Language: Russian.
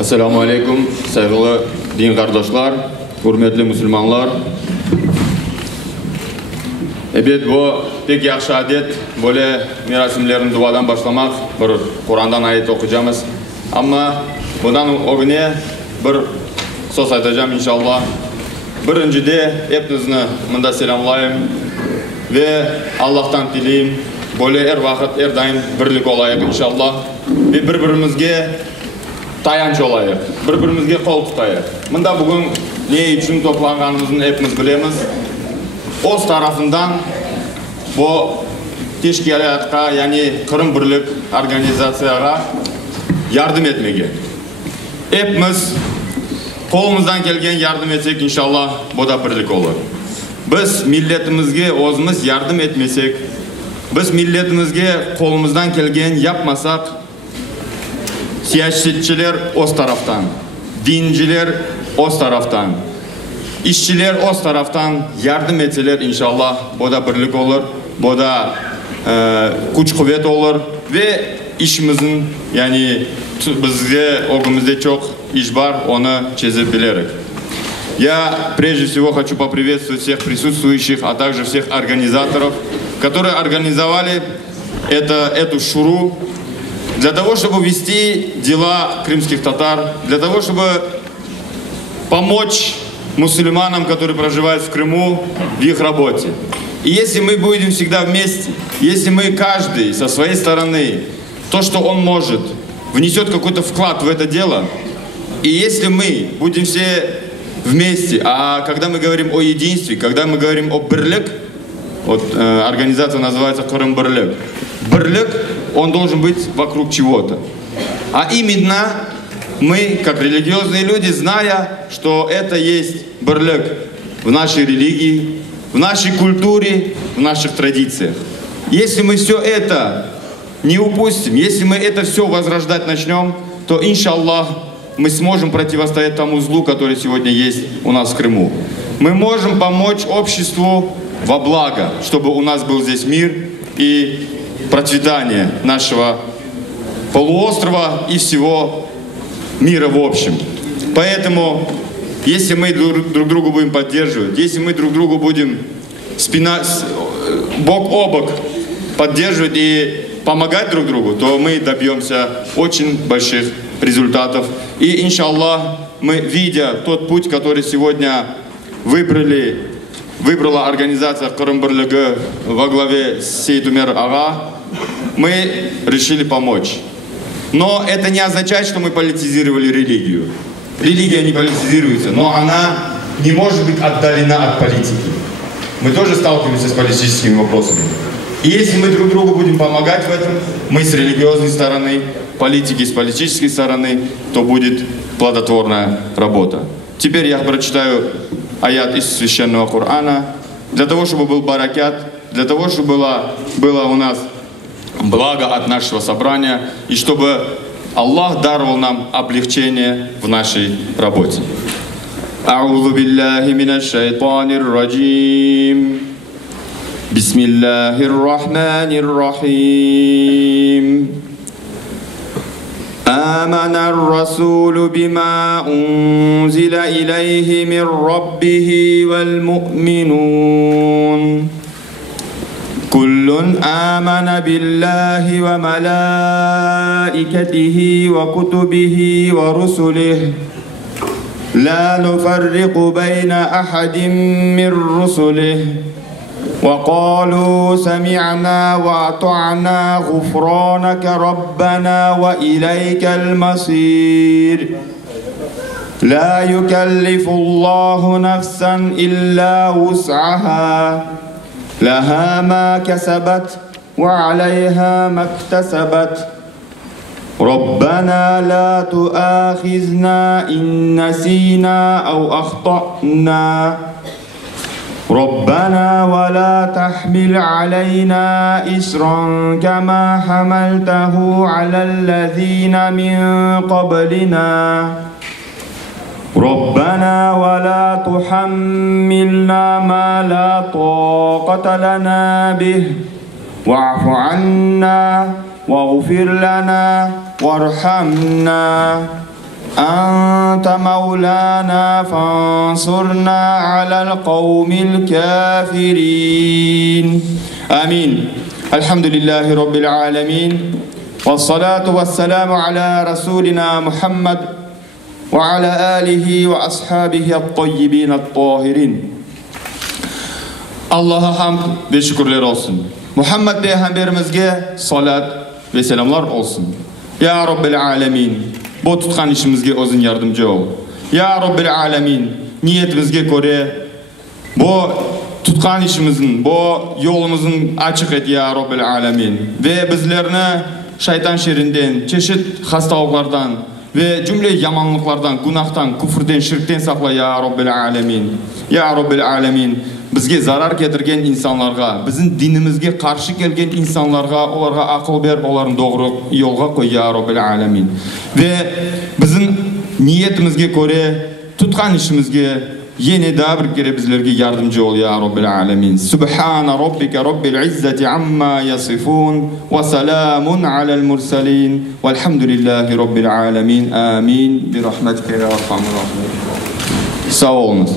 Assalamu alaikum, saygılı din kardeşler, hürmetli Müslümanlar. Evet, bu pek yaxşı adet, böyle merasimlerini duadan başlamak, bir Kur'an'dan ayet okuyacağız. Ama bundan o güne bir söz aytacağım inşallah. Birincide hepinizni mında selamlayayım ve Allah'tan dileyim, böyle her vakit, her daim birlik olayık inşallah. Ve birbirimizge tayanç olayık, birbirimizge kol tutayık. Mında bugün ne için toplanganımızın hepimiz bilemiz. Oz tarafından bu teşkilatga, yani Kırım Birlik organizasyaya yardım etmege. Hepimiz kolumuzdan gelgen yardım etsek inşallah bu da birlik olur. Biz milletimizge o'zimiz yardım etmesek, biz milletimizge kolumuzdan gelgen yapmasak, siyasetçiler o'z taraftan, dinciler o'z taraftan, işçiler o'z taraftan yardım etseler inşallah bu da birlik olur, bu da kuch kuvvet olur ve işimizin, yani bizge ogimizde çok iş var, onu çözebilerek. Я прежде всего хочу поприветствовать всех присутствующих, а также всех организаторов, которые организовали эту шуру для того, чтобы вести дела крымских татар, для того, чтобы помочь мусульманам, которые проживают в Крыму, в их работе. И если мы будем всегда вместе, если мы каждый со своей стороны, то, что он может, внесет какой-то вклад в это дело, и если мы будем все вместе, а когда мы говорим о единстве, когда мы говорим о бирлик, вот организация называется Кырым Бирлик, бирлик, он должен быть вокруг чего-то. А именно мы, как религиозные люди, зная, что это есть бирлик в нашей религии, в нашей культуре, в наших традициях. Если мы все это не упустим, если мы это все возрождать начнем, то, иншаллах, мы сможем противостоять тому злу, который сегодня есть у нас в Крыму. Мы можем помочь обществу во благо, чтобы у нас был здесь мир и процветание нашего полуострова и всего мира в общем. Поэтому, если мы друг друга будем поддерживать, если мы друг другу будем бок о бок поддерживать и помогать друг другу, то мы добьемся очень больших результатов. И, иншаллах, мы, видя тот путь, который сегодня выбрала организация Кырым Бирлиги во главе с Сейтумер Ага, мы решили помочь. Но это не означает, что мы политизировали религию. Религия не политизируется, но она не может быть отдалена от политики. Мы тоже сталкиваемся с политическими вопросами. И если мы друг другу будем помогать в этом, мы с религиозной стороны, политики с политической стороны, то будет плодотворная работа. Теперь я прочитаю аят из Священного Корана, для того, чтобы был баракят, для того, чтобы было у нас благо от нашего собрания, и чтобы Аллах даровал нам облегчение в нашей работе. أعوذ بالله من الشيطان الرجيم بسم الله الرحمن الرحيم آمن الرسول بما أنزل إليه من ربه والمؤمنون كل آمن بالله وملائكته وكتبه ورسله لا نفرق بين أحد من رسله وقالوا سمعنا وأطعنا غفرانك ربنا وإليك المصير لا يكلف الله نفسا إلا وسعها لها ما كسبت وعليها ما اكتسبت ربنا لا تؤاخذنا إن نسينا أو أخطأنا ربنا ولا تحمل علينا إصرا كما حملته على الذين من قبلنا ربنا ولا تحملنا ما لا طاقة لنا به واعف عنا واغفر لنا وارحمنا أنت مولانا فانصرنا على القوم الكافرين آمين. الحمد لله رب العالمين والصلاة والسلام على رسولنا محمد وعلى آله وأصحابه الطيبين الطاهرين. Allah'a hamd ve şükürler olsun. Muhammed Peygamberimizge salat ve selamlar olsun. Ya Rabbil Alemin, bu tutkan işimizge özün yardımcı ol. Ya Rabbil Alemin, niyetimizge göre bu tutkan işimizin, bu yolumuzun açık et ya Rabbil Alemin. Ve bizlerine şeytan şerrinden, çeşit hastalıklardan ve cümle yamanlıklardan, günahtan, küfürden, şirkten sakla ya Rabbil Alemin. Ya Rabbil Alemin, bizge zarar getirgen insanlarga, bizim dinimizge karşı gelgen insanlarga, olarga akıl ber, onların doğru yolga koy ya Rabbil Alemin. Ve bizim niyetimizge göre, tutkan işimizge yeni daha bir kere bizlerge yardımcı ol ya Rabbil Alemin. Subhana Rabbike Rabbil İzzeti amma yasifun ve selamun alel mursalin velhamdülillahi Rabbil Alemin. Amin. Bir rahmetike ya Rahmanir Rahim. Sağ olunuz.